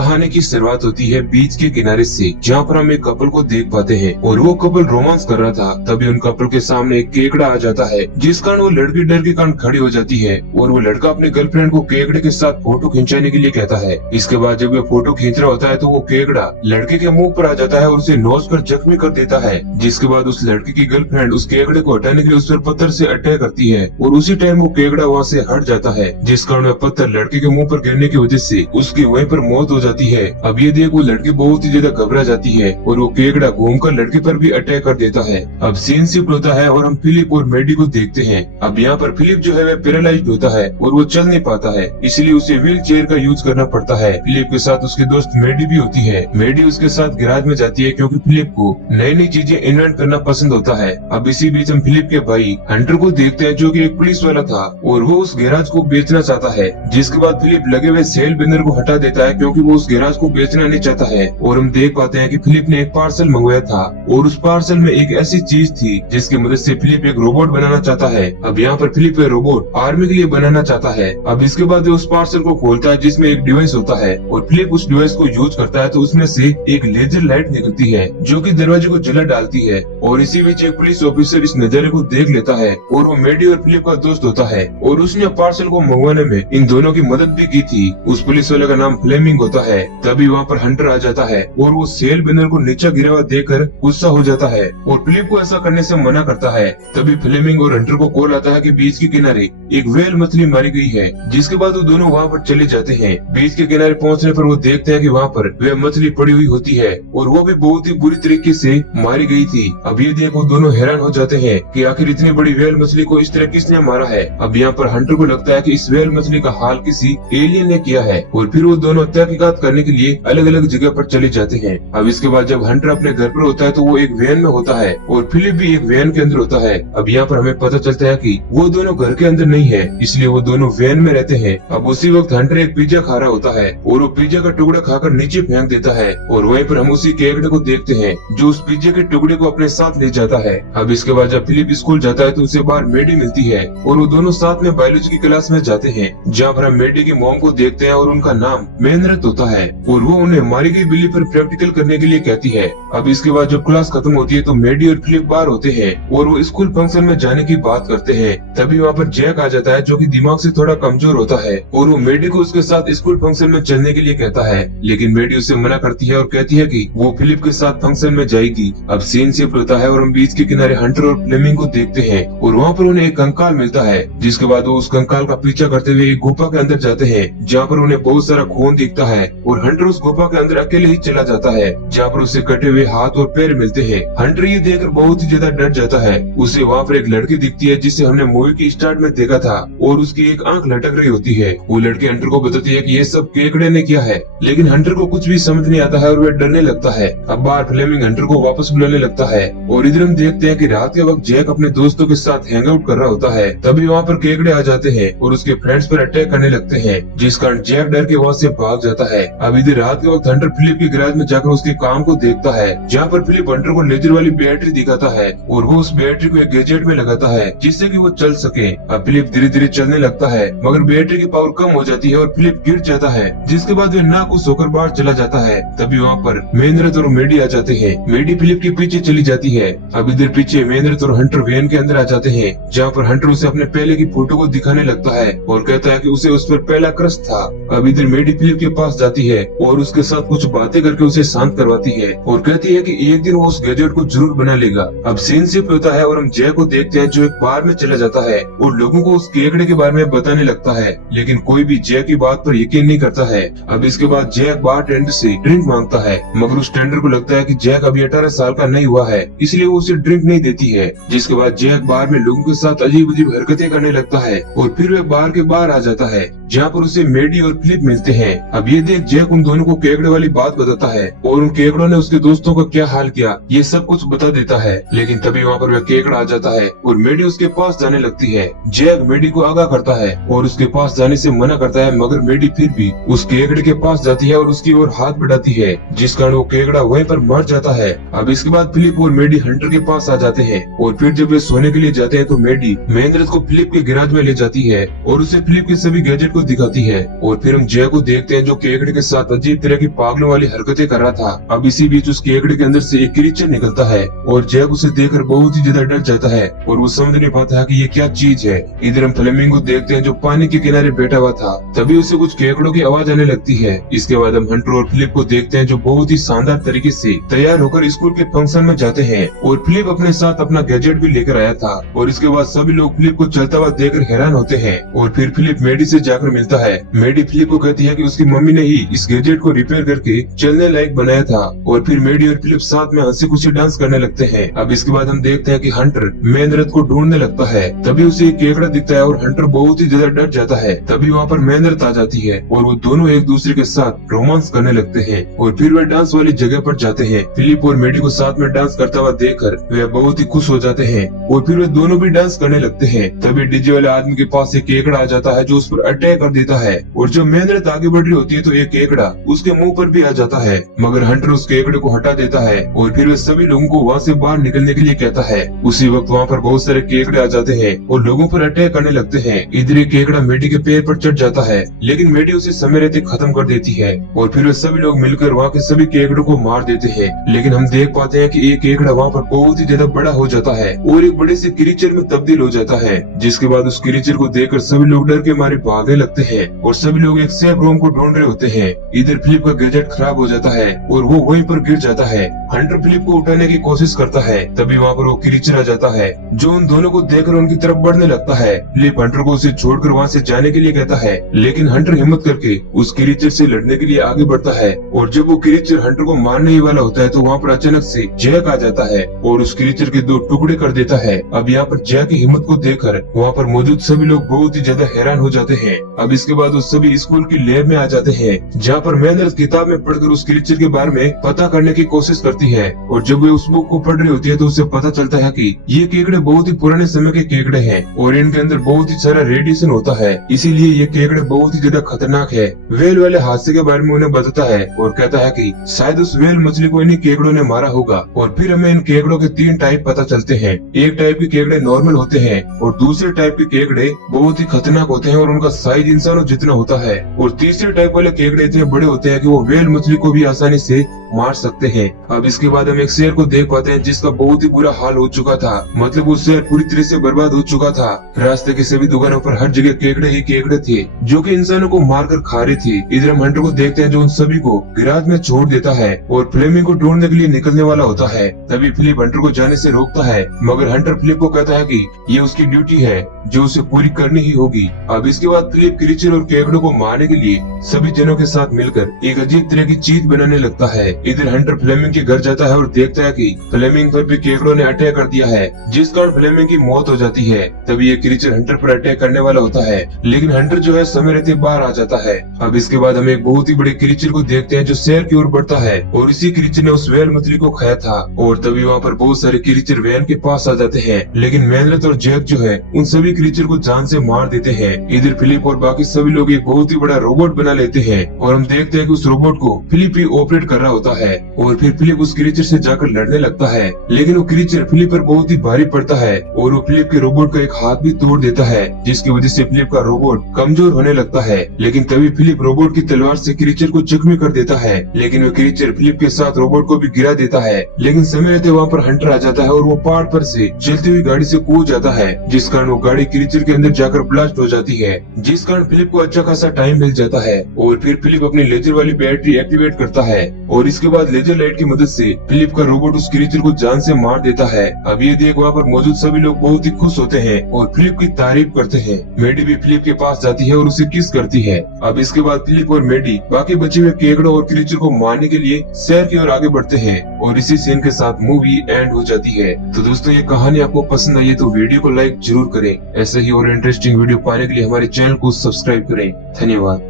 कहानी की शुरुआत होती है बीच के किनारे से, जहाँ पर हम एक कपल को देख पाते हैं और वो कपल रोमांस कर रहा था। तभी उन कपल के सामने एक केकड़ा आ जाता है, जिस कारण वो लड़की डर के कारण खड़ी हो जाती है और वो लड़का अपने गर्लफ्रेंड को केकड़े के साथ फोटो खिंचाने के लिए कहता है। इसके बाद जब वो फोटो खींच रहा होता है तो वो केकड़ा लड़के के मुंह पर आ जाता है और उसे नोच कर जख्मी कर देता है। जिसके बाद उस लड़की की गर्लफ्रेंड उस केकड़े को हटाने के लिए उस पर पत्थर से अटैक करती है और उसी टाइम वो केकड़ा वहाँ से हट जाता है, जिस कारण वह पत्थर लड़के के मुंह पर गिरने की वजह से उसकी वहीं पर मौत हो जाती है। अब ये देख वो लड़की बहुत ही ज्यादा घबरा जाती है और वो केकड़ा घूमकर लड़के पर भी अटैक कर देता है। अब सीन शिफ्ट होता है और हम फिलिप और मेडी को देखते हैं। अब यहाँ पर फिलिप जो है वह पैरालाइज्ड होता है और वो चल नहीं पाता है, इसलिए उसे व्हील चेयर का यूज करना पड़ता है। फिलिप के साथ उसकी दोस्त मेडी भी होती है। मेडी उसके साथ गैराज में जाती है क्योंकि फिलिप को नई नई चीजें इन्वेंट करना पसंद होता है। अब इसी बीच हम फिलिप के भाई हंटर को देखते हैं, जो कि एक पुलिस वाला था और वो उस गैराज को बेचना चाहता है। जिसके बाद फिलिप लगे हुए सेल बिनर को हटा देता है क्योंकि वो उस गैराज को बेचना नहीं चाहता है। और हम देख पाते हैं कि फिलिप ने एक पार्सल मंगवाया था और उस पार्सल में एक ऐसी चीज थी जिसकी मदद से फिलिप एक रोबोट बनाना चाहता है। अब यहाँ पर फिलिप एक रोबोट आर्मी के लिए बनाना चाहता है। अब इसके बाद वो उस पार्सल को खोलता है जिसमें एक डिवाइस होता है और फिलिप उस डिवाइस को यूज करता है तो उसमें से एक लेजर लाइट निकलती है जो कि दरवाजे को जला डालती है। और इसी बीच एक पुलिस ऑफिसर इस नजारे को देख लेता है और वो मेडी और फिलिप का दोस्त होता है और उसने पार्सल को मंगवाने में इन दोनों की मदद भी की थी। उस पुलिस वाले का नाम फ्लेमिंग होता है। तभी वहाँ पर हंटर आ जाता है और वो सेल बिनर को नीचे गिरा हुआ देखकर गुस्सा हो जाता है और फिलिप को ऐसा करने से मना करता है। तभी फ्लेमिंग और हंटर को कॉल आता है कि बीच के किनारे एक व्हेल मछली मारी गई है। जिसके बाद वो दोनों वहाँ पर चले जाते हैं। बीच के किनारे पहुँचने पर वो देखते हैं कि वहाँ पर वह मछली पड़ी हुई होती है और वो भी बहुत ही बुरी तरीके से मारी गई थी। अब ये देख वो दोनों हैरान हो जाते हैं कि आखिर इतनी बड़ी व्हेल मछली को इस तरह किसने मारा है। अब यहाँ पर हंटर को लगता है कि इस व्हेल मछली का हाल किसी एलियन ने किया है और फिर वो दोनों तहकीकात करने के लिए अलग अलग जगह पर चले जाते हैं। अब इसके बाद जब हंटर अपने घर पर होता है तो वो एक वैन में होता है और फिलिप भी एक वैन के अंदर होता है। अब यहाँ पर हमें पता चलता है कि वो दोनों घर के अंदर नहीं है, इसलिए वो दोनों वैन में रहते हैं। अब उसी वक्त हंटर एक पिज्जा खा रहा होता है और वो पिज्जा का टुकड़ा खाकर नीचे फेंक देता है और वहीं पर हम उसी केकड़े को देखते हैं जो उस पिज्जे के टुकड़े को अपने साथ ले जाता है। अब इसके बाद जब फिलिप स्कूल जाता है तो उसे बाहर मेडी मिलती है और वो दोनों साथ में बायोलॉजी की क्लास में जाते हैं, जहाँ पर हम मेडी की मॉम को देखते हैं और उनका नाम मेहनत होता है और वो उन्हें मारी गई बिल्ली पर प्रैक्टिकल करने के लिए कहती है। अब इसके बाद जब क्लास खत्म होती है तो मेडी और फिलिप बाहर होते हैं और वो स्कूल फंक्शन में जाने की बात करते हैं। तभी वहाँ पर जैक आ जाता है जो कि दिमाग से थोड़ा कमजोर होता है और वो मेडी को उसके साथ स्कूल फंक्शन में चलने के लिए कहता है, लेकिन मेडी उसे मना करती है और कहती है कि वो फिलिप के साथ फंक्शन में जाएगी। अब सीन शिफ्ट होता है और हम बीच के किनारे हंटर और फ्लेमिंग को देखते हैं और वहाँ पर उन्हें एक कंकाल मिलता है। जिसके बाद वो उस कंकाल का पीछा करते हुए एक गुफा के अंदर जाते हैं, जहाँ पर उन्हें बहुत सारा खून दिखता है और हंटर उस गुफा के अंदर अकेले ही चला जाता है, जहाँ पर उसे कटे हुए हाथ और पैर मिलते हैं। हंटर ये देखकर बहुत ही ज्यादा डर जाता है। उसे वहाँ पर एक लड़की दिखती है जिसे हमने मूवी की स्टार्ट में देखा था और उसकी एक आंख लटक रही होती है। वो लड़की हंटर को बताती है कि ये सब केकड़े ने किया है, लेकिन हंटर को कुछ भी समझ नहीं आता है और वह डरने लगता है। अब बाहर फ्लेमिंग हंटर को वापस बुलाने लगता है और इधर हम देखते हैं कि रात के वक्त जैक अपने दोस्तों के साथ हैंग आउट कर रहा होता है। तभी वहाँ पर केकड़े आ जाते हैं और उसके फ्रेंड्स पर अटैक करने लगते हैं, जिस कारण जैक डर के वहाँ से भाग जाता है। अब इधर रात के वक्त हंटर फिलिप के गैराज में जाकर उसके काम को देखता है, जहाँ पर फिलिप हंटर को लेजर वाली बैटरी दिखाता है और वो उस बैटरी को एक गैजेट में लगाता है जिससे कि वो चल सके। अब फिलिप धीरे धीरे चलने लगता है मगर बैटरी की पावर कम हो जाती है और फिलिप गिर जाता है, जिसके बाद वे नाखुश होकर बाहर चला जाता है। तभी वहाँ पर मेहनत और मेडी आ जाते हैं। मेडी फिलिप के पीछे चली जाती है। अब इधर पीछे मेहनत और हंटर वैन के अंदर आ जाते हैं, जहाँ पर हंटर उसे अपने पहले की फोटो को दिखाने लगता है और कहता है कि उसे उस पर पहला क्रश था। अब इधर मेडी फिलिप के पास जाती है और उसके साथ कुछ बातें करके उसे शांत करवाती है और कहती है कि एक दिन वो उस गैजेट को जरूर बना लेगा। अब सीन शिफ्ट होता है और हम जय को देखते हैं जो एक बार में चला जाता है और लोगों को उस केकड़े के बारे में बताने लगता है, लेकिन कोई भी जय की बात पर यकीन नहीं करता है। अब इसके बाद जय बार टेंडर से ड्रिंक मांगता है, मगर उस टेंडर को लगता है कि जैक अभी 18 साल का नहीं हुआ है, इसलिए वो उसे ड्रिंक नहीं देती है। जिसके बाद जैक बार में लोगों के साथ अजीब अजीब हरकतें करने लगता है और फिर वह बार के बाहर आ जाता है, जहाँ पर उसे मेडी और फिलिप मिलते हैं। अब ये देख जैक उन दोनों को केकड़े वाली बात बताता है और उन केकड़ों ने उसके दोस्तों का क्या हाल किया ये सब कुछ बता देता है। लेकिन तभी वहाँ पर वह केकड़ा आ जाता है और मेडी उसके पास जाने लगती है। जैक मेडी को आगाह करता है और उसके पास जाने से मना करता है, मगर मेडी फिर भी उस केकड़े के पास जाती है और उसकी ओर हाथ बढ़ाती है, जिस कारण वो केकड़ा वहीं पर मर जाता है। अब इसके बाद फिलिप और मेडी हंटर के पास आ जाते हैं और फिर जब वे सोने के लिए जाते हैं तो मेडी महेंद्र को फिलिप के गैराज में ले जाती है और उसे फिलिप के सभी गैजेट को को दिखाती है और फिर हम जय को देखते हैं जो केकड़े के साथ अजीब तरह की पागलों वाली हरकतें कर रहा था। अब इसी बीच उस केकड़े के अंदर से एक क्रीचर निकलता है और जय उसे देखकर बहुत ही ज्यादा डर जाता है और वो समझ नहीं पाता है कि ये क्या चीज है। इधर हम फ्लेमिंगो देखते हैं जो पानी के किनारे बैठा हुआ था। तभी उसे कुछ केकड़ों की आवाज आने लगती है। इसके बाद हम हंटर और फिलिप को देखते हैं जो बहुत ही शानदार तरीके से तैयार होकर स्कूल के फंक्शन में जाते हैं और फिलिप अपने साथ अपना गैजेट भी लेकर आया था। और इसके बाद सभी लोग फिलिप को चलता हुआ देखकर हैरान होते हैं और फिर फिलिप मेडी से जाकर मिलता है। मेडी फिलिप को कहती है कि उसकी मम्मी ने ही इस गैजेट को रिपेयर करके चलने लायक बनाया था। और फिर मेडी और फिलिप साथ में हंसी खुशी डांस करने लगते हैं। अब इसके बाद हम देखते हैं कि हंटर मेन रथ को ढूंढने लगता है। तभी उसे एक केकड़ा दिखता है और हंटर बहुत ही ज्यादा डर जाता है। तभी वहाँ पर मेन रथ आ जाती है और वो दोनों एक दूसरे के साथ रोमांस करने लगते हैं और फिर वे डांस वाली जगह पर जाते हैं। फिलिप और मेडी को साथ में डांस करता हुआ देखकर वे बहुत ही खुश हो जाते हैं और फिर वे दोनों भी डांस करने लगते हैं। तभी डीजे वाले आदमी के पास एक केकड़ा आ जाता है जो उस पर अटैक कर देता है और जब मेन रथ आगे बढ़ रही होती है तो एक केकड़ा उसके मुंह पर भी आ जाता है, मगर हंटर उस केकड़े को हटा देता है और फिर वे सभी लोगों को वहाँ से बाहर निकलने के लिए कहता है। उसी वक्त वहाँ पर बहुत सारे केकड़े आ जाते हैं और लोगों पर अटैक करने लगते हैं। इधर एक केकड़ा मेडी के पैर पर चढ़ जाता है लेकिन मेडी उसे समय रहते खत्म कर देती है और फिर वे सभी लोग मिलकर वहाँ के सभी केकड़ों को मार देते हैं। लेकिन हम देख पाते हैं कि एक केकड़ा वहाँ पर बहुत ही ज्यादा बड़ा हो जाता है और एक बड़े से क्रीचर में तब्दील हो जाता है, जिसके बाद उस क्रीचर को देखकर सभी लोग डर के मारे भागने लगते हैं और सभी लोग एक सेफ रूम को ढूंढ रहे होते हैं। इधर फिलिप का गैजेट खराब हो जाता है और वो वहीं पर गिर जाता है। हंटर फिलिप को उठाने की कोशिश करता है। तभी वहाँ पर वो क्रीचर आ जाता है जो उन दोनों को देखकर उनकी तरफ बढ़ने लगता है। फिलिप हंटर को उसे छोड़कर वहाँ से जाने के लिए कहता है लेकिन हंटर हिम्मत करके उस क्रीचर से लड़ने के लिए आगे बढ़ता है और जब वो क्रीचर हंटर को मारने ही वाला होता है तो वहाँ पर अचानक से जैक आ जाता है और उस क्रीचर के 2 टुकड़े कर देता है। अब यहाँ पर जैक की हिम्मत को देखकर वहाँ पर मौजूद सभी लोग बहुत ही ज्यादा हैरान हो जाते हैं। अब इसके बाद वो सभी स्कूल की लैब में आ जाते हैं जहाँ पर मेहनत किताब में पढ़कर उस क्रीचर के बारे में पता करने की कोशिश करती है और जब वे उस बुक को पढ़ रही होती है तो उसे पता चलता है कि ये केकड़े बहुत ही पुराने समय के केकड़े हैं और इनके अंदर बहुत ही सारा रेडिएशन होता है, इसीलिए ये केकड़े बहुत ही ज्यादा खतरनाक है। वेल वाले हादसे के बारे में उन्हें बताता है और कहता है कि शायद उस वेल मछली को इन्हीं केकड़ों ने मारा होगा। और फिर हमें इन केकड़ों के 3 टाइप पता चलते हैं। एक टाइप के केकड़े नॉर्मल होते हैं और दूसरे टाइप के केकड़े बहुत ही खतरनाक होते हैं और उनका साइज इंसानों जितना होता है और तीसरे टाइप वाले केकड़े इतने बड़े होते हैं कि वो वेल मछली को भी आसानी से मार सकते हैं। अब इसके बाद हम एक शेर को देख पाते हैं जिसका बहुत ही बुरा हाल हो चुका था, मतलब वो शेर पूरी तरह से बर्बाद हो चुका था। रास्ते के सभी दुकानों पर हर जगह केकड़े ही केकड़े थे जो कि इंसानों को मारकर खा रहे थे। इधर हम हंटर को देखते हैं जो उन सभी को गिराज में छोड़ देता है और फ्लेमिंग को ढूंढने के लिए निकलने वाला होता है। तभी फिलिप हंटर को जाने से रोकता है, मगर हंटर फिलिप को कहता है कि ये उसकी ड्यूटी है जो उसे पूरी करनी ही होगी। अब इसके बाद फिलिप क्रीचर और केकड़ों को मारने के लिए सभी जनों के साथ मिलकर एक अजीब तरह की चीज बनाने लगता है। इधर हंटर फ्लेमिंग के घर जाता है और देखता है कि फ्लेमिंग पर भी केकड़ों ने अटैक कर दिया है, जिस कारण फ्लेमिंग की मौत हो जाती है। तभी ये क्रीचर हंटर पर अटैक करने वाला होता है, लेकिन हंटर जो है समय रहते बाहर आ जाता है। अब इसके बाद हम एक बहुत ही बड़े क्रीचर को देखते हैं जो शहर की ओर बढ़ता है और इसी क्रीचर ने उस वेल मछली को खाया था। और तभी वहाँ पर बहुत सारे क्रीचर वैन के पास आ जाते हैं, लेकिन मेहनत और जैक जो है उन सभी क्रीचर को जान से मार देते हैं। इधर फिलिप और बाकी सभी लोग एक बहुत ही बड़ा रोबोट बना लेते हैं और हम देखते हैं कि उस रोबोट को फिलिप ही ऑपरेट कर रहा होता है। और फिर फिलिप उस क्रीचर से जाकर लड़ने लगता है, लेकिन वो क्रीचर फिलिप पर बहुत ही भारी पड़ता है और वो फिलिप के रोबोट का एक हाथ भी तोड़ देता है, जिसकी वजह से फिलिप का रोबोट कमजोर होने लगता है। लेकिन तभी फिलिप रोबोट की तलवार से क्रीचर को जख्मी कर देता है, लेकिन वो क्रीचर फिलिप के साथ रोबोट को भी गिरा देता है। लेकिन समय रहते वहाँ पर हंटर आ जाता है और वो पहाड़ पर से चलती हुई गाड़ी से कूद जाता है, जिस कारण वो गाड़ी क्रीचर के अंदर जाकर ब्लास्ट हो जाती है, जिस कारण फिलिप को अच्छा खासा टाइम मिल जाता है। और फिर फिलिप अपनी लेजर वाली बैटरी एक्टिवेट करता है और इसके बाद लेजर लाइट की मदद से फिलिप का रोबोट उस क्रीचर को जान से मार देता है। अब ये देख वहाँ पर मौजूद सभी लोग बहुत ही खुश होते हैं और फिलिप की तारीफ करते हैं। मेडी भी फिलिप के पास जाती है और उसे किस करती है। अब इसके बाद फिलिप और मेडी बाकी बचे हुए केकड़ों और क्रीचर को मारने के लिए शहर की ओर आगे बढ़ते हैं और इसी सीन के साथ मूवी एंड हो जाती है। तो दोस्तों ये कहानी आपको पसंद आई है तो वीडियो को लाइक जरूर करें। ऐसे ही और इंटरेस्टिंग वीडियो पाने के लिए हमारे चैनल को सब्सक्राइब करें। धन्यवाद।